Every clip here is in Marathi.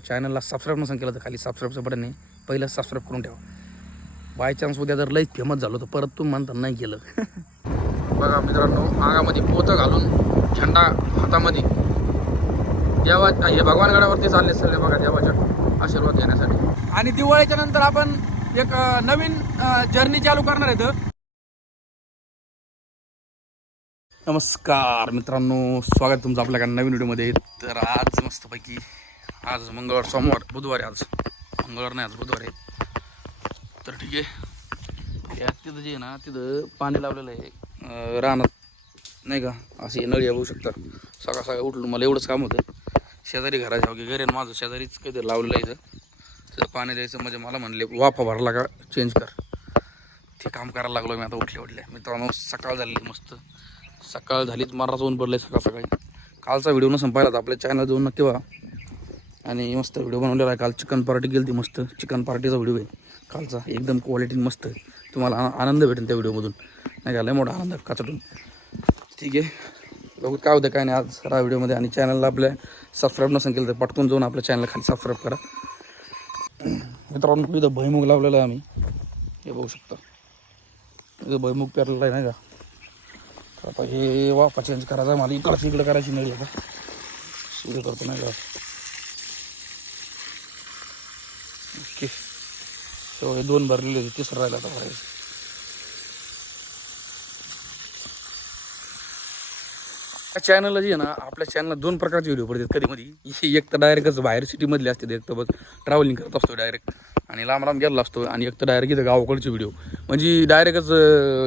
चॅनलला सबस्क्राईब नसेल केलं तर खाली सबस्क्राईबचं बटन आहे. पहिलं सबस्क्राईब करून ठेवा. बाय चान्स उद्या जर लई फेमस झालो तर परत तुम्ही म्हणता नाही केलं. बघा मित्रांनो आगामध्ये पोतं घालून झेंडा हातामध्ये. देवा हे भगवान गडावरती चालले सगळे बघा देवाच्या आशीर्वाद घेण्यासाठी. आणि दिवाळीच्या नंतर आपण एक नवीन जर्नी चालू करणार आहेत नमस्कार मित्रांनो स्वागत तुमचं आपल्या नवीन व्हिडिओमध्ये तर आज मस्तपैकी आज मंगळवार सोमवार बुधवार आहे आज. मंगळवार नाही आज बुधवार आहे. तर ठीक आहे. यात तिथं जे आहे ना तिथं पाणी लावलेलं आहे. रानात नाही का? असे नळी बघू शकतात सकाळ सकाळ उठलो मला एवढंच काम होतं. शेजारी घराच्या वगैरे घरी माझं शेजारीच काहीतरी लावलेलं आहे इथं. तिथं पाणी द्यायचं म्हणजे मला म्हणले वाफा भरला का चेंज कर. ते काम करायला लागलो मी आता उठले उठले मित्रांनो सकाळ झालेली मस्त. सकाळ झालीच मराच ऊन पडलं आहे सकाळ सकाळी. कालचा व्हिडिओ न पाहिला तर आपल्या चॅनल जाऊन नक्की व्हा आणि मस्त व्हिडिओ बनवलेला आहे. काल चिकन पार्टी गेली ती मस्त. चिकन पार्टीचा व्हिडिओ आहे. कालचा एकदम क्वालिटी मस्त आहे. तुम्हाला आ- आनंद भेटेल त्या व्हिडिओमधून. नाही का लय मोठा आनंद काचाटून ठीक आहे. बघू काय होतं काय नाही. आज या व्हिडिओमध्ये. आणि चॅनलला आपल्या सबस्क्राईब नसेल केलं तर पटकून जाऊन आपल्या चॅनलला खाली सबस्क्राईब करा. मित्रांनो इथं भैमुग लावलेला आहे आम्ही. हे बघू शकता. इथं भैमुग पेरलेला आहे नाही का? आता हे वापा चेंज करायचा मला इकडचं इकडं करायची नळी आता. सुरू करतो नाही का? तेव्हा दोन भरलेले होते तिसरं राहिला आता भरायचं चॅनलला जे आहे ना आपल्या चॅनलला दोन प्रकारचे व्हिडिओ पडतात. कधी मध्ये एक तर डायरेक्टच बाहेर सिटीमधले असते एक तर बघ ट्रॅव्हलिंग करत असतो डायरेक्ट आणि लांब लांब गेला असतो आणि एक तर डायरेक्ट इथं गावाकडचे व्हिडिओ म्हणजे डायरेक्टच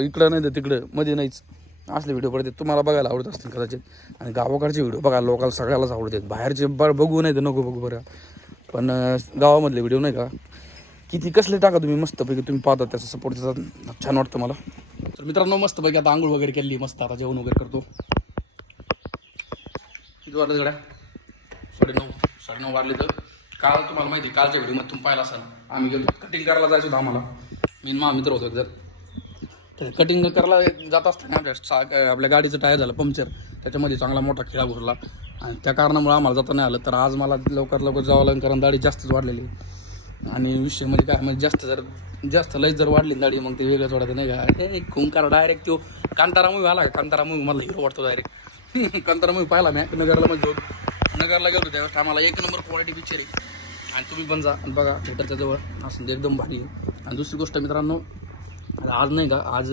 इकडं नाही तर तिकडं मध्ये नाहीच. असले व्हिडिओ पडतात. तुम्हाला बघायला आवडत असतील कदाचित. आणि गावाकडचे व्हिडिओ बघा लोकांना सगळ्यालाच आवडतात. बाहेरचे ब बघू नाही तर नको बघू बरं. पण गावामधले व्हिडिओ नाही का? किती कसले टाका तुम्ही मस्तपैकी तुम्ही पाहता त्याचा सपोर्ट त्याचा छान वाटतं मला. तर मित्रांनो मस्तपैकी आता आंघोळ वगैरे केली मस्त आता जेवण वगैरे करतो. किती वाटलं गड्या? साडेनऊ साडेनऊ वाजले तर. काल तुम्हाला माहिती आहे, कालच्या व्हिडिओमध्ये तुम्ही पाहिला असाल. आम्ही गेलो कटिंग करायला जायचो होतं आम्हाला. मी आणि माझा मित्र होतो जर. तर कटिंग करायला जात असताना आमच्या सा- आपल्या गाडीचं टायर झालं पंक्चर त्याच्यामध्ये चांगला मोठा खिळा घुसला आणि त्या कारणामुळे आम्हाला जाता नाही आलं. तर आज मला लवकर लवकर जावं लागेल कारण दाढी जास्तच वाढलेली आहे. आणि विषय म्हणजे काय म्हणजे जास्त जर जास्त लय जर वाढली दाढी मग ते वेगळंच वाटतं नाही का? हे खुंकार डायरेक्ट तो कांतारा मूवी आला कांतारा मूवी मला हिरो वाटतो डायरेक्ट कांतारा मूवी पाहिला मी नगरला म्हणजे नगरला गेलो त्यावेळेस आम्हाला एक नंबर क्वालिटी पिक्चर आहे. आणि तुम्ही पण जा. बघा थिएटरच्या जवळ असं ते एकदम भारी आहे. आणि दुसरी गोष्ट मित्रांनो आज नाही का? आज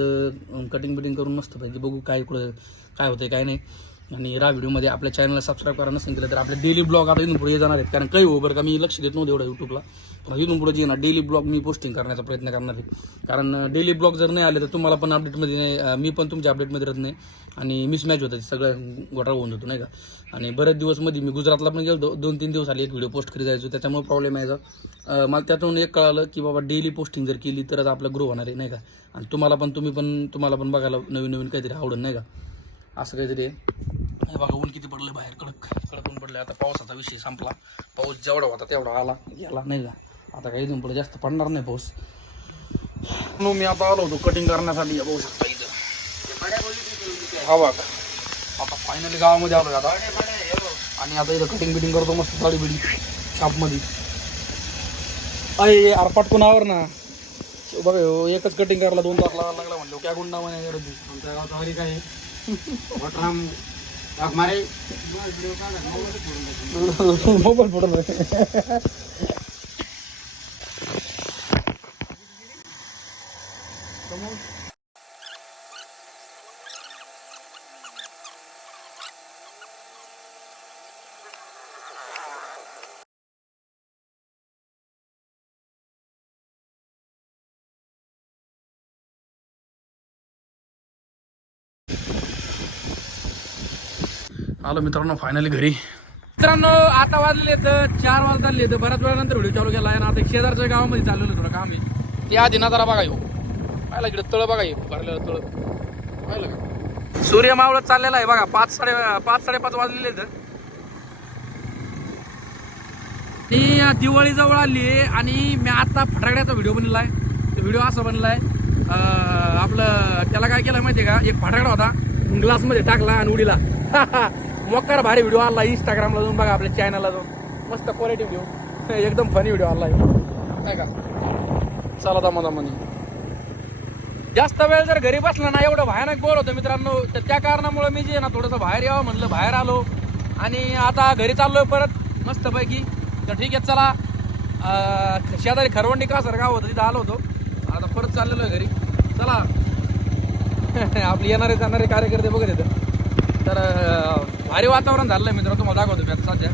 कटिंग बिटिंग करून मस्त पाहिजे बघू काय कुठं काय होतंय काय नाही. आणि या व्हिडिओमध्ये आपल्या चॅनलला सबस्क्राईब करायला नसेल केलं तर आपले डेली ब्लॉग आता इथून पुढे येणार आहेत. कारण काही हो का मी लक्ष देत नव्हतं एवढं यूट्यूबला पण इथून पुढे जे ना डेली ब्लॉग मी पोस्टिंग करण्याचा प्रयत्न करणार आहे. कारण डेली ब्लॉग जर नाही आले तर तुम्हाला पण अपडेटमध्ये नाही मी पण तुमच्या अपडेटमध्ये राहत नाही. आणि मिसमॅच होतं सगळं घोटाळा होऊन जातो नाही का? आणि बरेच दिवसमध्ये मी गुजरातला पण गेलो दोन तीन दिवस आले एक व्हिडिओ पोस्ट करी जायचो. त्याच्यामुळे प्रॉब्लेम यायचा मला त्यातून एक कळालं की बाबा डेली पोस्टिंग जर केली तरच आपला ग्रो होणार आहे नाही का? आणि तुम्हाला पण तुम्ही पण तुम्हाला पण बघायला नवीन नवीन काहीतरी आवडत नाही का? असं काहीतरी आहे. हे बघा ऊन किती पडलं बाहेर. कडक कडक ऊन पडलं आता पावसाचा विषय संपला. पाऊस जेवढा होता तेवढा आला गेला नाही का? आता काही इथून पुढे जास्त पडणार नाही पाऊस. म्हणून मी आता आलो होतो कटिंग करण्यासाठी पाहू शकता इथं. हा बघ आता फायनली गावामध्ये आलो आता. आणि आता इथं कटिंग बिटिंग करतो मस्त दाढी बिडी शॉपमध्ये अरे अरे पटकून आवर ना. बघा एकच कटिंग करायला दोन तास लागायला लागला म्हणलं. काय गुंडा म्हणे आमच्या हरी काय மொபைல் போடுறது Come on. आलो मित्रांनो फायनली घरी. मित्रांनो आता वाजले आहेत चार वाजले आहेत बऱ्याच वेळानंतर व्हिडिओ चालू केला आहे ना. आता शेजारच्या गावामध्ये चाललेलं थोडं काम आहे. ते आधी जरा बघा येऊ. पाहिलं इकडे तळ बघा येऊ. भरलेलं तळ. पाहिलं का? सूर्य मावळत चाललेला आहे बघा. पाच साडे पाच साडेपाच वाजलेले आहेत. ती दिवाळी जवळ आली आहे आणि मी आता फटाकड्याचा व्हिडिओ बनलेला आहे. तो व्हिडिओ असा बनला आहे. आपलं त्याला काय केलं माहिती आहे का? एक फटाकडा होता. ग्लासमध्ये टाकला आणि उडीला. मोकार भारी व्हिडिओ आला इंस्टाग्रामला जाऊन बघा आपल्या चॅनलला जाऊन. मस्त क्वालिटी व्हिडिओ एकदम फनी व्हिडिओ आला नाही का? चला दमा दमानी जास्त वेळ जर घरी बसला ना एवढं भयानक बोर होतं मित्रांनो. तर त्या कारणामुळे मी जे ना थोडंसं बाहेर यावं म्हणलं बाहेर आलो. आणि आता घरी चाललोय परत मस्तपैकी. तर ठीक आहे चला. शेजारी खरवंडी का सर गाव होतं तिथं आलो होतो. आता परत चाललेलो आहे घरी. चला. आपले येणारे जाणारे कार्यकर्ते बघत येतं तर भारी वातावरण झालं आहे मित्र तुम्हाला दाखवतो मी आता सध्या.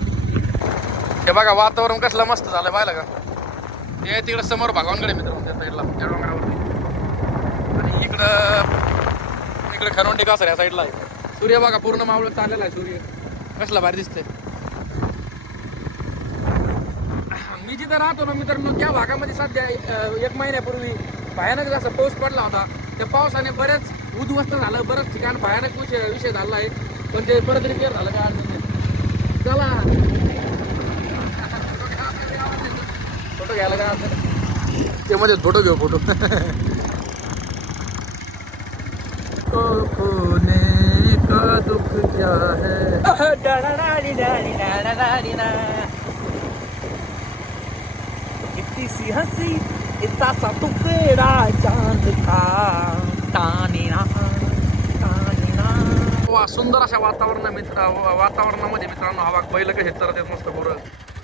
हे बघा वातावरण कसलं मस्त झालं पाहिलं का? हे तिकडं समोर भगवानकडे मित्र त्या साईडला त्या डोंगरावरती आणि इकडं इकडे खरवंडी कासर या साईडला आहे. सूर्य बघा पूर्ण मावळत चाललेला आहे सूर्य. कसला भारी दिसतंय. मी जिथं राहतो ना मित्रांनो त्या भागामध्ये सध्या एक महिन्यापूर्वी भयानक जसा पाऊस पडला होता. त्या पावसाने बरेच उद्ध्वस्त झालं बरंच ठिकाण भयानक विषय विषय झाला आहे. पण ते परत रिपेअर झालं काय अडचण नाही. चला. फोटो घ्यायला काय अडचण. ते मध्ये फोटो घेऊ फोटो. खोने का दुख क्या है? कितनी सी हंसी इतना सा टुकड़ा चांद का? ताने वा सुंदर अशा वातावरण मित्र वातावरणामध्ये मित्रांनो हवा बैल कसे चरत आहेत मस्त बरं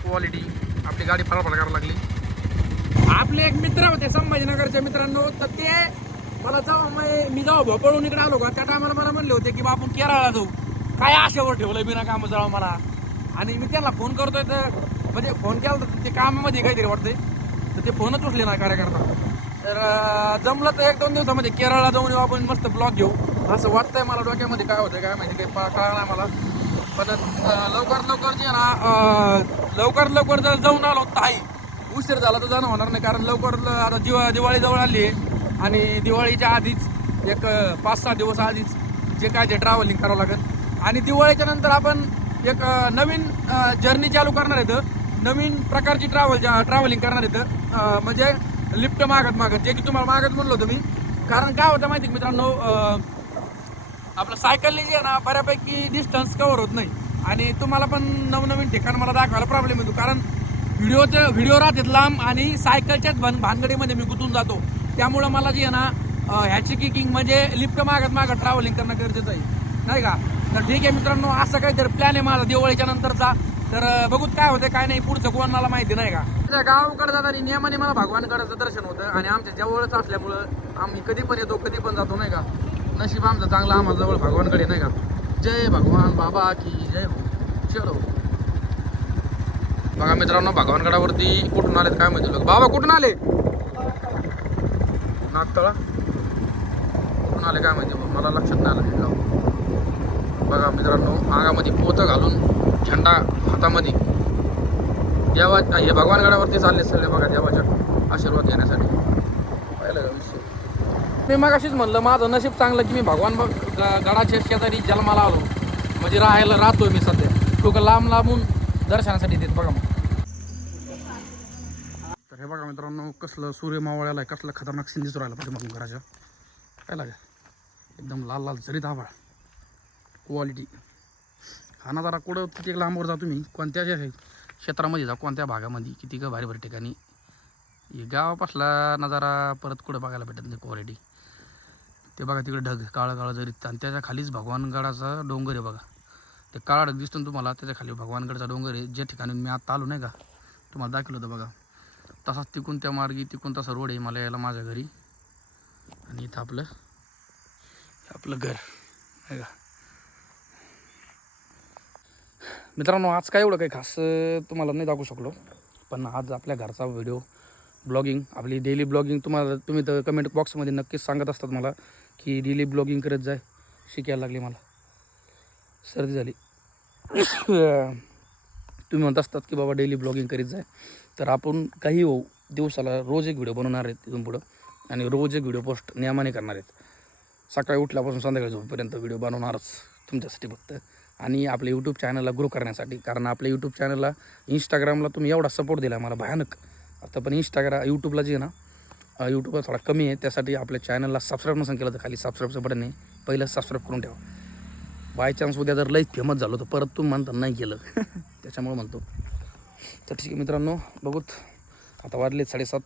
क्वालिटी आपली गाडी फार करायला लागली. आपले एक मित्र होते संभाजीनगरचे मित्रांनो तर ते मला जाऊ मी- जाऊ भोपळून इकडे आलो का? त्या टायमाला मला म्हणले होते की बा आपण केरळला जाऊ. काय आशेवर ठेवलं बिना काम जाऊ मला? आणि मी त्यांना फोन करतोय तर म्हणजे फोन केला तर ते कामामध्ये काहीतरी वाटतंय. तर ते फोनच उठले ना कार्यकर्ता. तर जमलं तर एक दोन दिवसामध्ये केरळला जाऊन येऊ आपण मस्त ब्लॉग घेऊ. असं वाटतंय मला डोक्यामध्ये काय होतं काय माहिती काही पा- कळलं मला. पण लवकरात लवकर लवकर जे ना लवकर लवकर जर जाऊन आलो ताई उशीर झाला तर जाणं होणार नाही कारण लवकर आता दिवा दिवाळी जवळ आली आहे आणि दिवाळीच्या आधीच एक पाच सहा दिवस आधीच जे काय ते ट्रॅव्हलिंग करावं लागेल. आणि दिवाळीच्या नंतर आपण एक नवीन जर्नी चालू करणार आहेत नवीन प्रकारची ट्रॅव्हल ट्रॅव्हलिंग करणार आहेत म्हणजे लिफ्ट मागत मागत जे की तुम्हाला मागत म्हणलो होतो मी कारण काय होतं माहिती आहे मित्रांनो आपलं सायकलने जे आहे ना बऱ्यापैकी डिस्टन्स कव्हर होत नाही. आणि तुम्हाला पण नवनवीन ठिकाण मला दाखवायला प्रॉब्लेम येतो. कारण व्हिडिओच्या व्हिडिओ राहतात लांब आणि सायकलच्याच भान भानगडीमध्ये मी गुंतून जातो. त्यामुळं मला जे आहे ना ह्याची किकिंग म्हणजे लिफ्ट मागत मागत ट्रॅव्हलिंग करणं गरजेचं आहे. नाही का? तर ठीक आहे मित्रांनो असं काहीतरी प्लॅन आहे माझा. दिवाळीच्या नंतरचा. तर बघूत काय होतं काय नाही. पुढचं कोणाला माहिती नाही का? त्या गावाकडे जाताना नियमाने मला भगवानकडचं दर्शन होतं आणि आमच्या जवळच असल्यामुळं आम्ही कधी पण येतो कधी पण जातो नाही का? नशीब आमचं चांगलं आम्हाला जवळ भगवानकडे नाही का? जय भगवान बाबा की जय हो. चलो. बघा मित्रांनो भगवानगडावरती कुठून आलेत काय माहिती लोक? बाबा कुठून आले? नागतळा. कुठून आले काय माहिती? मला लक्षात नाही आलं. गाव बघा मित्रांनो अंगामध्ये पोतं घालून झेंडा हातामध्ये. देवा हे भगवानगडावरती चालले सगळे बघा देवाच्या आशीर्वाद घेण्यासाठी. पाहिलं का मी मग अशीच म्हणलं माझं नशीब चांगलं की मी भगवान गडाच्या शेजारी जन्माला आलो. म्हणजे राहायला राहतो मी सध्या. लोक लांब लांबून दर्शनासाठी देत बघा मग. तर हे बघा मित्रांनो कसलं सूर्य मावळ्याला आहे कसलं खतरनाक सीन दिसू राहिला पाहिजे मग घराच्या. काय लागेल? एकदम लाल लाल जरीत आभाळ क्वालिटी हा ना जरा कुठं किती लांबवर जा तुम्ही? कोणत्या जे क्षेत्रामध्ये जा कोणत्या भागामध्ये किती का भारी भारी ठिकाणी. गावापासला नजारा परत कुठं बघायला भेटत नाही क्वालिटी ते बघा तिकडे ढग काळं काळं जरी आणि त्याच्या खालीच भगवानगडाचा डोंगर आहे बघा. ते काळा ढग दिसतो ना तुम्हाला त्याच्याखाली भगवानगडचा डोंगर आहे. ज्या ठिकाणी मी आता आलो नाही का तुम्हाला दाखवलं होतं बघा. तसाच तिकून त्या मार्गी तिकून तसा रोड आहे मला यायला माझ्या घरी. आणि इथं आपलं आपलं घर आहे का मित्रांनो आज काय एवढं काही खास तुम्हाला नाही दाखवू शकलो. पण आज आपल्या घरचा व्हिडिओ ब्लॉगिंग आपली डेली ब्लॉगिंग तुम्हाला तुम्ही तर कमेंट बॉक्समध्ये नक्कीच सांगत असतात मला. की डेली ब्लॉगिंग करत जाय शिकायला लागली मला. सर्दी झाली. तुम्ही म्हणत असतात की बाबा डेली ब्लॉगिंग करीत जाय. तर आपण काही होऊ दिवसाला रोज एक व्हिडिओ बनवणार आहेत तिथून पुढं. आणि रोज एक व्हिडिओ पोस्ट नियमाने करणार आहेत. सकाळी उठल्यापासून संध्याकाळी झोपेपर्यंत व्हिडिओ बनवणारच तुमच्यासाठी फक्त. आणि आपल्या यूट्यूब चॅनलला ग्रो करण्यासाठी कारण आपल्या यूट्यूब चॅनलला इंस्टाग्रामला तुम्ही एवढा सपोर्ट दिला मला भयानक. आता पण इंस्टाग्राम यूट्यूबला जे ना यूट्यूबवर थोडा कमी आहे. त्यासाठी आपल्या चॅनलला सबस्क्राईब नसेल केलं तर खाली सबस्क्राईबचं बटन आहे. पहिलं सबस्क्राईब करून ठेवा. बाय चान्स उद्या जर लईच फेमस झालो तर परत तुम्ही म्हणता नाही केलं त्याच्यामुळे म्हणतो. तर ठीक आहे मित्रांनो बघूत. आता वाजले साडेसात.